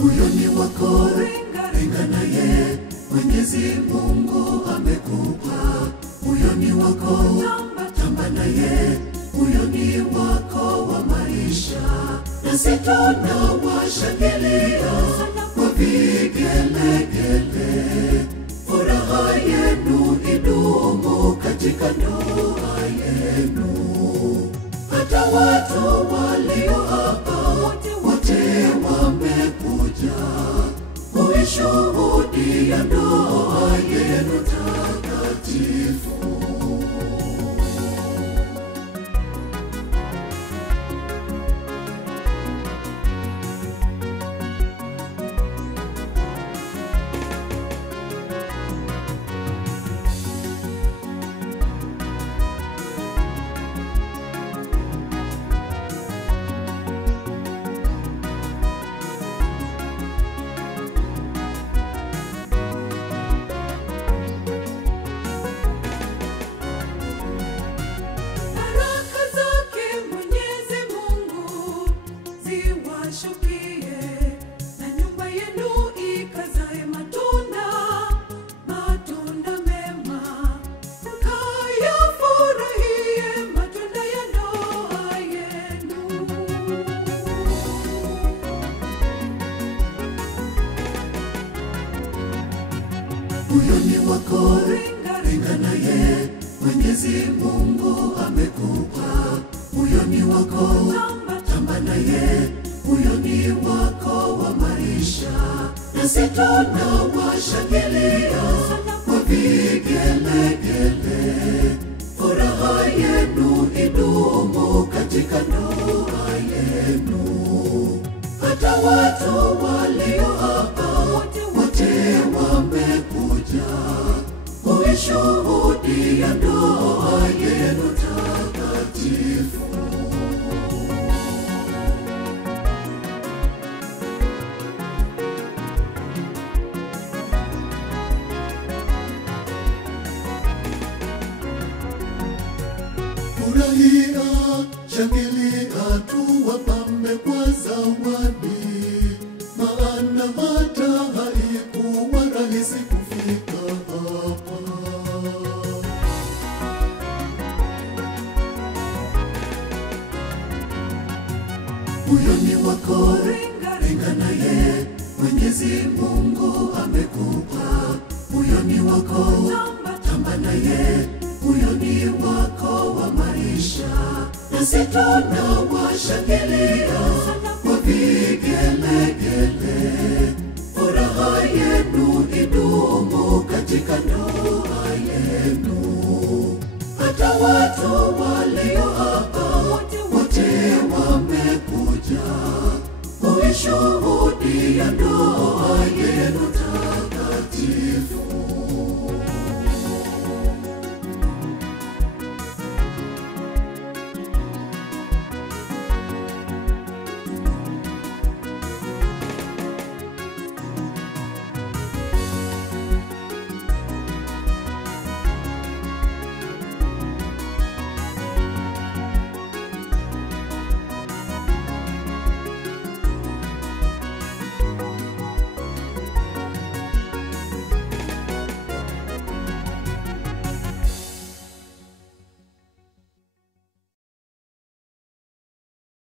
Huyo ni wako, ringa naye, Mwenyezi Mungu amekupa. Huyo ni wako, tamba naye, huyo ni wako wa maisha. Nasi tunawashangilia kwa vigelegele. Furaha yenu idumu katika ndoa yenu. Hata watu walio hapa wote wamekuja kuishuhudia ndoa yenu takatifu. Huyo ni wako, ringa naye, Mwenyezi Mungu amekupa. Huyo ni wako, tamba naye, huyo ni wako wa maisha. Nasi tunawashangilia kwa vigelegele. Furaha yenu idumu katika ndoa yenu. Hata watu walio hapa wote wamekuja kuishuhudia ndoa yenu takatifu. Furahia, shangilia, tuwapambe kwa zawadi, maana hata haikuwa rahisi kufika hapa. Huyo ni wako, ringa naye, Mwenyezi Mungu amekupa. Huyo ni wako, tamba naye, huyo ni wako wa maisha. Nasi tunawashangilia kwa vigelegele. Furaha yenu idumu katika ndoa yenu. Hata watu walio hapa wote wamekuja kuishuhudia ndoa